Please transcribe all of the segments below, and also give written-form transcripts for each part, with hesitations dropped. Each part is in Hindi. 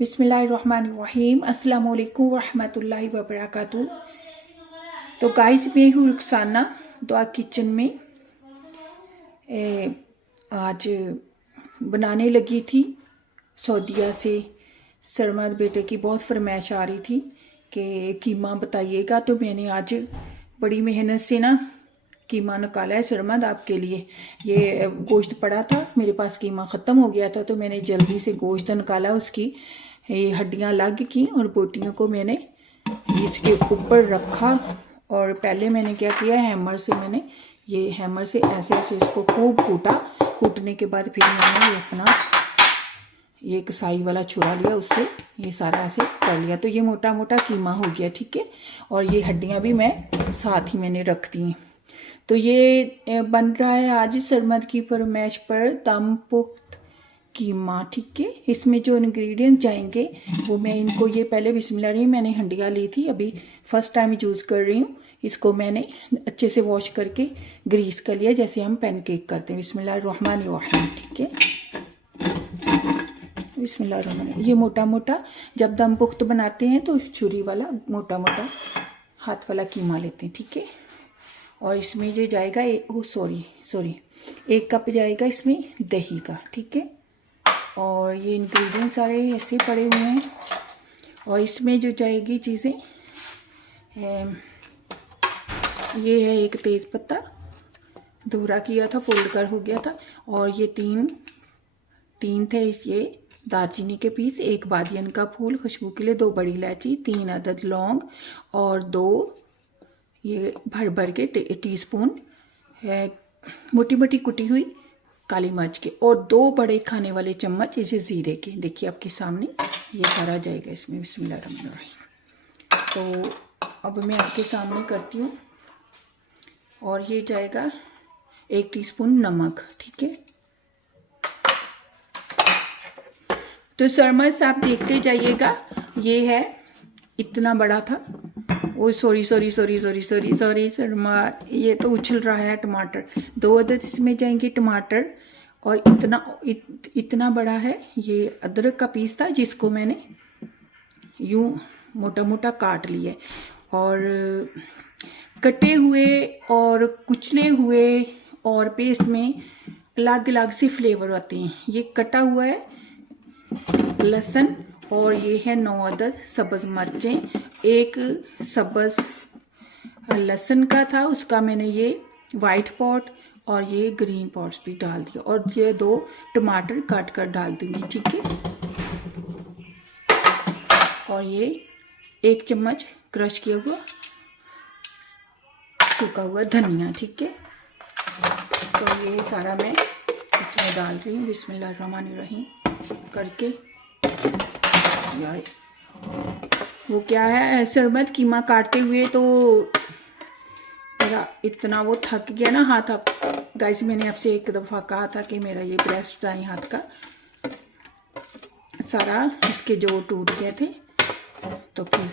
बिस्मिल्लाहिर्रहमानिर्रहीम अस्सलाम वालेकुम रहमतुल्लाहि व बरकातुहू। तो गाइस मैं हूँ रुखसाना दुआ किचन में। आज बनाने लगी थी सऊदीया से। सरमद बेटे की बहुत फरमाइश आ रही थी कि कीमा बताइएगा, तो मैंने आज बड़ी मेहनत से ना कीमा निकाला है सरमद आपके लिए। ये गोश्त पड़ा था मेरे पास, कीमा ख़त्म हो गया था तो मैंने जल्दी से गोश्त निकाला, उसकी ये हड्डियां अलग की और बोटियों को मैंने इसके ऊपर रखा। और पहले मैंने क्या किया, हैमर से मैंने ये हैमर से ऐसे ऐसे इसको खूब कूटा। कूटने के बाद फिर मैंने ये अपना ये कसाई वाला छुरा लिया, उससे ये सारा ऐसे कर लिया, तो ये मोटा मोटा कीमा हो गया। ठीक है, और ये हड्डियां भी मैं साथ ही मैंने रख दी। तो ये बन रहा है आज सरमद की फरमाइश पर दम पुख्त कीमा। ठीक है, इसमें जो इंग्रेडिएंट जाएंगे वो मैं इनको, ये पहले बिस्मिल्लाह रही मैंने हंडिया ली थी, अभी फर्स्ट टाइम यूज़ कर रही हूँ। इसको मैंने अच्छे से वॉश करके ग्रीस कर लिया, जैसे हम पैनकेक करते हैं। बिस्मिल्लाहिर्रहमानिर्रहीम। ठीक है, बिस्मिल्लाहिर्रहमानिर्रहीम। ये मोटा मोटा जब दम पुख्त बनाते हैं तो छुरी वाला मोटा मोटा हाथ वाला कीमा लेते हैं। ठीक है, और इसमें जो जाएगा सॉरी 1 कप जाएगा इसमें दही का। ठीक है, और ये इंग्रेडिएंट सारे ऐसे पड़े हुए हैं। और इसमें जो जाएगी चीज़ें, ये है एक तेज़ पत्ता, धूरा किया था, फोल्ड कर हो गया था। और ये तीन थे ये दालचीनी के पीस, 1 बादियन का फूल खुशबू के लिए, 2 बड़ी इलायची, 3 अदद लौंग और 2 ये भर के टीस्पून है मोटी मोटी कुटी हुई काली मिर्च के, और 2 बड़े खाने वाले चम्मच इसे ज़ीरे के। देखिए आपके सामने ये सारा जाएगा इसमें। बिस्मिल्लाहिर्रहमानिर्रहीम। तो अब मैं आपके सामने करती हूँ। और ये जाएगा 1 टीस्पून नमक। ठीक है, तो सरमद आप देखते जाइएगा। ये है इतना बड़ा था, ओ सॉरी सरमद, ये तो उछल रहा है। टमाटर 2 अदद इसमें जाएंगे टमाटर, और इतना बड़ा है ये अदरक का पीस था, जिसको मैंने यूं मोटा मोटा काट लिया। और कटे हुए और कुचले हुए और पेस्ट में अलग अलग से फ्लेवर आते हैं। ये कटा हुआ है लहसुन, और ये है 9 अदद सब्ज मिर्चें। 1 सब्ज लहसुन का था, उसका मैंने ये वाइट पॉट और ये ग्रीन पॉट्स भी डाल दिया, और ये 2 टमाटर काट कर डाल दूंगी। ठीक है, और ये 1 चम्मच क्रश किया हुआ सूखा हुआ धनिया। ठीक है, तो ये सारा मैं इसमें डाल रही हूँ बिस्मिल्लाहिर्रहमानिर्रहीम करके। यार वो क्या है, सरमद कीमा काटते हुए तो मेरा इतना वो थक गया ना हाथ। अब गाइस मैंने आपसे 1 दफ़ा कहा था कि मेरा ये ब्रेस्ट दाएं हाथ का सारा इसके जो टूट गए थे, तो फिर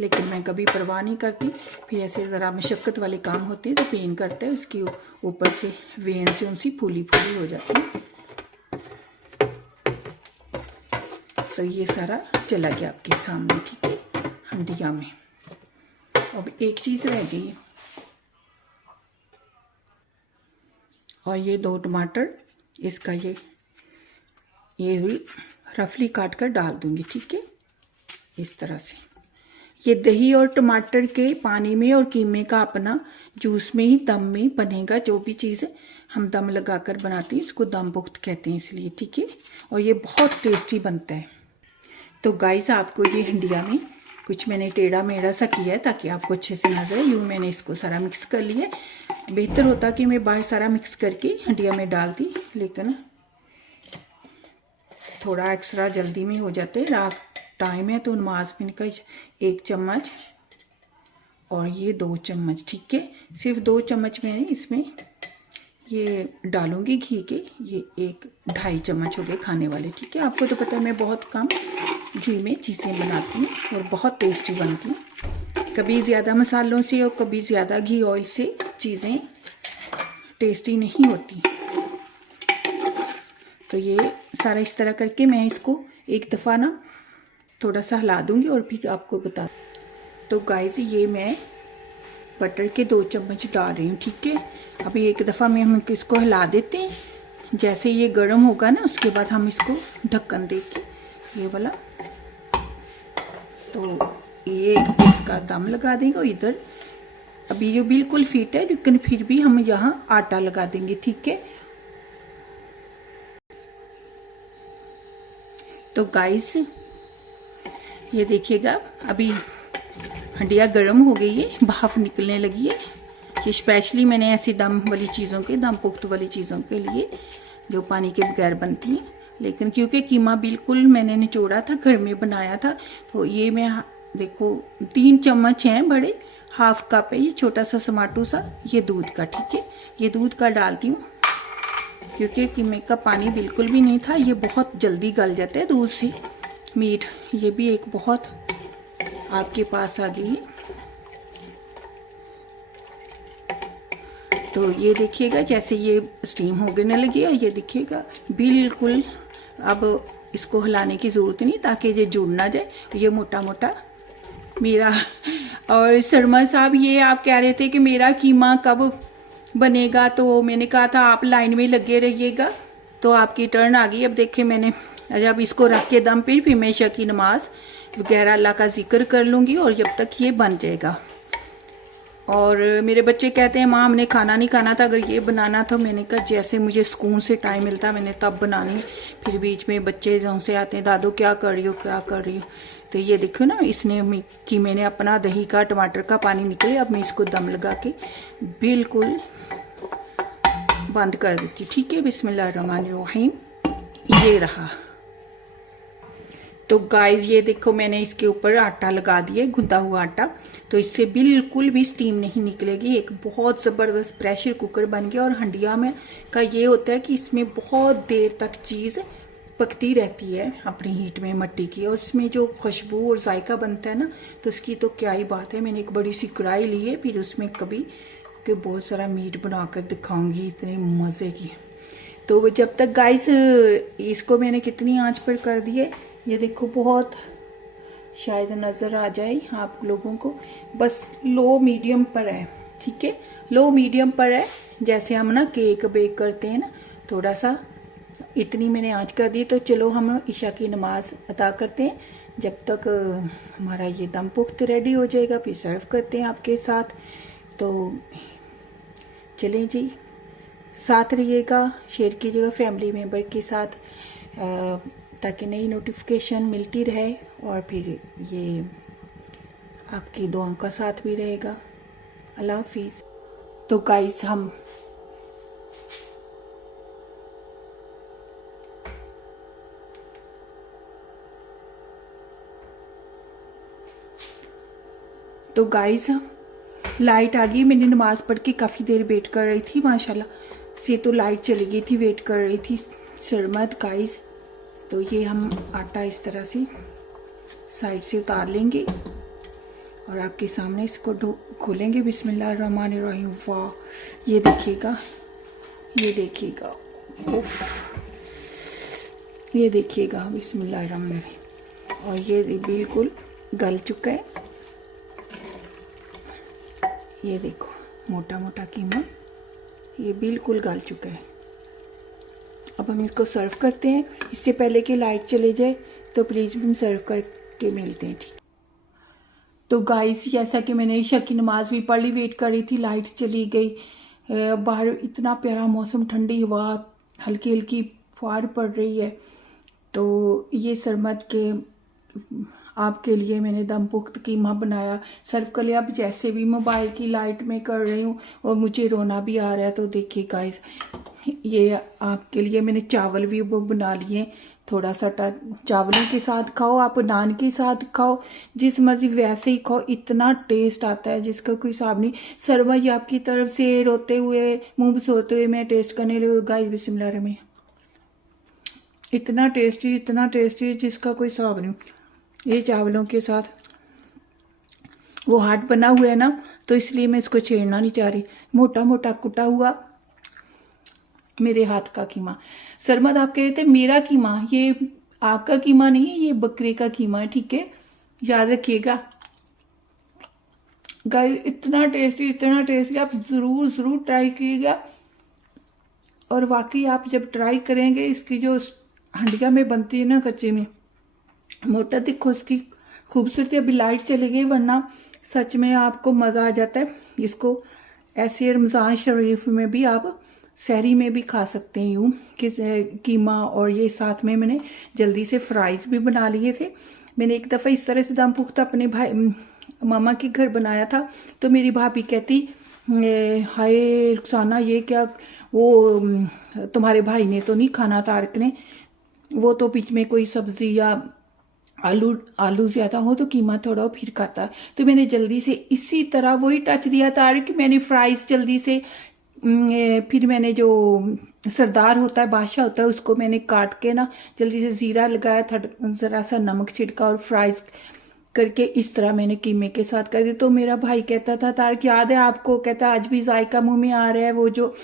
लेकिन मैं कभी परवाह नहीं करती। फिर ऐसे ज़रा मशक्क़त वाले काम होते हैं तो पेन करते हैं, उसकी ऊपर से वेन से उनसी फूली फूली हो जाती है। तो ये सारा चला गया आपके सामने। ठीक है, हंडिया में। अब एक चीज़ रह गई है, और ये 2 टमाटर, इसका ये भी रफली काट कर डाल दूंगी। ठीक है, इस तरह से ये दही और टमाटर के पानी में और कीमे का अपना जूस में ही दम में बनेगा। जो भी चीज़ हम दम लगा कर बनाते हैं उसको दम पुख्त कहते हैं इसलिए। ठीक है, और ये बहुत टेस्टी बनता है। तो गाइस आपको ये हंडिया में कुछ मैंने टेढ़ा मेढ़ा सा किया है ताकि आपको अच्छे से नजर आए। यूँ मैंने इसको सारा मिक्स कर लिया। बेहतर होता कि मैं बाहर सारा मिक्स करके हंडिया में डालती, लेकिन थोड़ा एक्स्ट्रा जल्दी में हो जाते। रात टाइम है तो नमाज में का 1 चम्मच और ये 2 चम्मच। ठीक है, सिर्फ 2 चम्मच मैंने इसमें ये डालूंगी घी के। ये 1-2.5 चम्मच हो गए खाने वाले। ठीक है, आपको तो पता है मैं बहुत कम घी में चीज़ें बनाती हूँ और बहुत टेस्टी बनती हैं। कभी ज़्यादा मसालों से और कभी ज़्यादा घी ऑयल से चीज़ें टेस्टी नहीं होती। तो ये सारा इस तरह करके मैं इसको एक दफ़ा ना थोड़ा सा हिला दूंगी और फिर आपको बता। तो गाइस ये मैं बटर के 2 चम्मच डाल रही हूँ, ठीक है। अभी एक दफ़ा में हम इसको हिला देते हैं। जैसे ये गर्म होगा ना उसके बाद हम इसको ढक्कन देके ये वाला, तो ये इसका दम लगा देंगे। और इधर अभी ये बिल्कुल फिट है, लेकिन फिर भी हम यहाँ आटा लगा देंगे, ठीक है। तो गाइस ये देखिएगा अभी हंडिया गर्म हो गई है, भाप निकलने लगी है। ये स्पेशली मैंने ऐसी दम वाली चीज़ों के, दम पुख्त वाली चीज़ों के लिए जो पानी के बगैर बनती हैं। लेकिन क्योंकि कीमा बिल्कुल मैंने निचोड़ा था, घर में बनाया था, तो ये मैं देखो 3 चम्मच हैं बड़े, हाफ कप है ये छोटा सा समाटू सा, ये दूध का, ठीक है। ये दूध का डालती हूँ क्योंकि कीमे का पानी बिल्कुल भी नहीं था, ये बहुत जल्दी गल जाता है दूध से। मीठ ये भी एक बहुत आपके पास आ गई है। तो ये देखिएगा जैसे ये स्टीम होने लगी है, ये देखिएगा बिल्कुल अब इसको हिलाने की ज़रूरत नहीं ताकि ये जुड़ ना जाए। ये मोटा मोटा मेरा। और शर्मा साहब ये आप कह रहे थे कि मेरा कीमा कब बनेगा, तो मैंने कहा था आप लाइन में लगे रहिएगा। तो आपकी टर्न आ गई। अब देखिए मैंने जब इसको रख के दम पे फिर मैं इशा की नमाज वगैरह अल्लाह का जिक्र कर लूँगी और जब तक ये बन जाएगा। और मेरे बच्चे कहते हैं माँ हमने खाना नहीं खाना था, अगर ये बनाना था। मैंने कहा जैसे मुझे सुकून से टाइम मिलता मैंने तब बनानी। फिर बीच में बच्चे जो से आते हैं दादू क्या कर रही हो क्या कर रही हो। तो ये देखो ना इसने कि मैंने अपना दही का टमाटर का पानी निकले। अब मैं इसको दम लगा के बिल्कुल बंद कर देती, ठीक है। बिस्मिल्लाहिर्रहमानिर्रहीम। ये रहा। तो गाइस ये देखो मैंने इसके ऊपर आटा लगा दिया, गूंदा हुआ आटा। तो इससे बिल्कुल भी स्टीम नहीं निकलेगी। एक बहुत ज़बरदस्त प्रेशर कुकर बन गया। और हंडिया में का ये होता है कि इसमें बहुत देर तक चीज़ पकती रहती है अपनी हीट में मिट्टी की, और इसमें जो खुशबू और जायका बनता है ना, तो इसकी तो क्या ही बात है। मैंने एक बड़ी सी कढ़ाई ली है, फिर उसमें कभी कि बहुत सारा मीट बनाकर दिखाऊंगी, इतने मज़े की। तो जब तक गाइस इसको मैंने कितनी आंच पर कर दिए, ये देखो बहुत शायद नज़र आ जाए आप लोगों को, बस लो मीडियम पर है, ठीक है। लो मीडियम पर है, जैसे हम ना केक बेक करते हैं ना, थोड़ा सा इतनी मैंने आंच कर दी। तो चलो हम ईशा की नमाज अदा करते हैं। जब तक हमारा ये दम पुख्त रेडी हो जाएगा फिर सर्व करते हैं आपके साथ। तो चलें जी, साथ रहिएगा, शेयर कीजिएगा फैमिली मेम्बर के साथ ताकि नई नोटिफिकेशन मिलती रहे, और फिर ये आपकी दुआओं का साथ भी रहेगा। अल्लाह हाफिज़। तो गाइस हम लाइट आ गई। मैंने नमाज पढ़ के काफ़ी देर वेट कर रही थी, माशाल्लाह से तो लाइट चली गई थी, वेट कर रही थी शर्मत गाइस। तो ये हम आटा इस तरह से साइड से उतार लेंगे और आपके सामने इसको खोलेंगे। बिस्मिल्लाहिर्रहमानिर्रहीम। वाह, ये देखिएगा, ये देखिएगा, उफ, ये देखिएगा बिस्मिल्लाहिर्रहमानिर्रहीम। और ये बिल्कुल गल चुका है। ये देखो मोटा मोटा कीमा ये बिल्कुल गल चुका है। अब हम इसको सर्व करते हैं। इससे पहले कि लाइट चले जाए तो प्लीज़ हम सर्व करके मिलते हैं, ठीक। तो गाइस जैसा कि मैंने ईशा की नमाज भी पढ़ ली, वेट कर रही थी, लाइट चली गई। बाहर इतना प्यारा मौसम, ठंडी हवा, हल्की हल्की फुहार पड़ रही है। तो ये सरमत के आपके लिए मैंने दम पुख्त कीमा बनाया, सर्व कर लिया। अब जैसे भी मोबाइल की लाइट में कर रही हूँ और मुझे रोना भी आ रहा है। तो देखिए गाइस ये आपके लिए मैंने चावल भी वो बना लिए। थोड़ा सा चावलों के साथ खाओ, आप नान के साथ खाओ, जिस मर्जी वैसे ही खाओ, इतना टेस्ट आता है जिसका कोई हिसाब नहीं। सरवा ये आपकी तरफ से रोते हुए मुंह सोते हुए मैं टेस्ट करने लगी गाइस। बिस्मिल्लाह में इतना टेस्टी जिसका कोई हिसाब नहीं। ये चावलों के साथ वो हार्ट बना हुआ है ना, तो इसलिए मैं इसको छेड़ना नहीं चाह रही। मोटा मोटा कुटा हुआ मेरे हाथ का कीमा। सरमद आप कह रहे थे मेरा कीमा, ये आपका कीमा नहीं है, ये बकरे का कीमा है, ठीक है, याद रखिएगा गाइस। इतना टेस्टी, आप ज़रूर ज़रूर ट्राई कीजिएगा। और वाकई आप जब ट्राई करेंगे, इसकी जो हंडिया में बनती है ना कच्चे में, मोटा देखो इसकी खूबसूरती। अभी लाइट चली गई, वरना सच में आपको मज़ा आ जाता है। इसको ऐसे रमज़ान शरीफ में भी आप सहरी में भी खा सकते हैं यूँ कि कीमा, और ये साथ में मैंने जल्दी से फ्राइज भी बना लिए थे। मैंने एक दफ़ा इस तरह से दम पुख्ता अपने भाई मामा के घर बनाया था, तो मेरी भाभी कहती हाय रुखसाना ये क्या, वो तुम्हारे भाई ने तो नहीं खाना, तारक ने, वो तो बीच में कोई सब्जी या आलू ज़्यादा हो तो कीमा थोड़ा हो फिर खाता। तो मैंने जल्दी से इसी तरह वही टच दिया तारक, मैंने फ्राइज जल्दी से फिर मैंने जो सरदार होता है, बादशाह होता है, उसको मैंने काट के ना जल्दी से ज़ीरा लगाया था, ज़रा सा नमक छिड़का और फ्राइज करके इस तरह मैंने कीमे के साथ कर दिया। तो मेरा भाई कहता था तारक याद है आपको, कहता आज भी जायका मुंह में आ रहा है, वो जो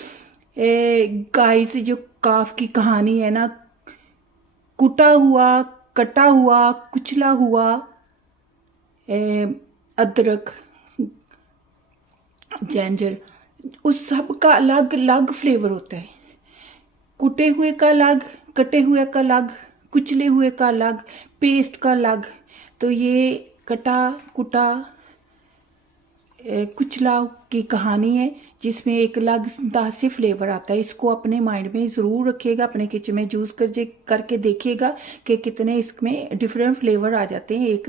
गाय से जो काफ की कहानी है ना, कुटा हुआ, कटा हुआ, कुचला हुआ अदरक, जिंजर, उस सब का अलग अलग फ्लेवर होता है। कुटे हुए का अलग, कटे हुए का अलग, कुचले हुए का अलग, पेस्ट का अलग। तो ये कटा कुटा कुचला की कहानी है, जिसमें एक अलग अंदाज से फ्लेवर आता है। इसको अपने माइंड में ज़रूर रखिएगा, अपने किचन में यूज़ करके देखिएगा कि कितने इसमें डिफरेंट फ्लेवर आ जाते हैं। एक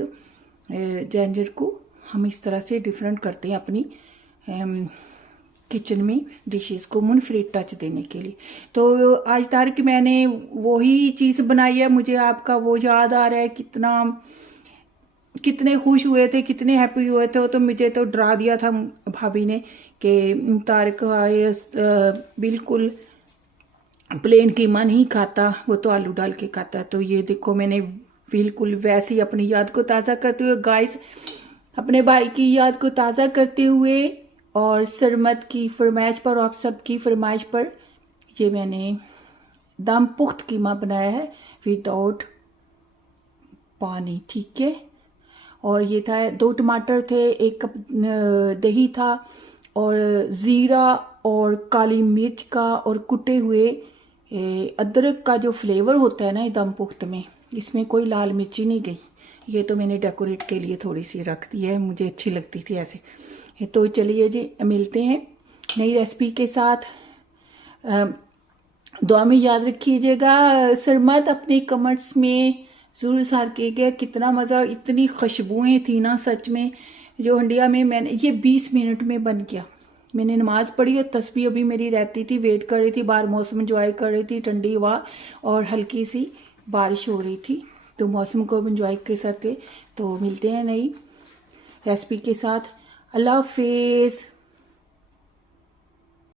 जिंजर को हम इस तरह से डिफरेंट करते हैं अपनी किचन में डिशेस को मुनफरिद टच देने के लिए। तो आज तारक मैंने वही चीज़ बनाई है, मुझे आपका वो याद आ रहा है कितने खुश हुए थे, कितने हैप्पी हुए थे। तो मुझे तो डरा दिया था भाभी ने कि तारक बिल्कुल प्लेन कीमा नहीं खाता, वो तो आलू डाल के खाता है। तो ये देखो मैंने बिल्कुल वैसे ही अपनी याद को ताज़ा करते हुए गाइस, अपने भाई की याद को ताज़ा करते हुए और सरमद की फरमाइश पर, आप सबकी फरमाइश पर, ये मैंने दम पुख्त कीमा बनाया है विदाउट पानी, ठीक है। और ये था 2 टमाटर थे, 1 कप दही था, और ज़ीरा और काली मिर्च का और कुटे हुए अदरक का जो फ्लेवर होता है ना दम पुख्त में, इसमें कोई लाल मिर्ची नहीं गई। ये तो मैंने डेकोरेट के लिए थोड़ी सी रख दी है, मुझे अच्छी लगती थी ऐसे। तो चलिए जी मिलते हैं नई रेसिपी के साथ। दुआ में याद रखिएगा। सरमद अपने कमेंट्स में ज़रूर सार किए गया, कितना मज़ा, इतनी खुशबुएं थी ना सच में। जो हंडिया में मैंने ये 20 मिनट में बन गया। मैंने नमाज़ पढ़ी है, तस्बीह अभी मेरी रहती थी, वेट कर रही थी, बाहर मौसम एंजॉय कर रही थी, ठंडी हवा और हल्की सी बारिश हो रही थी, तो मौसम को एंजॉय कर सकते। तो मिलते हैं नई रेसिपी के साथ। अल्लाह हाफिज़।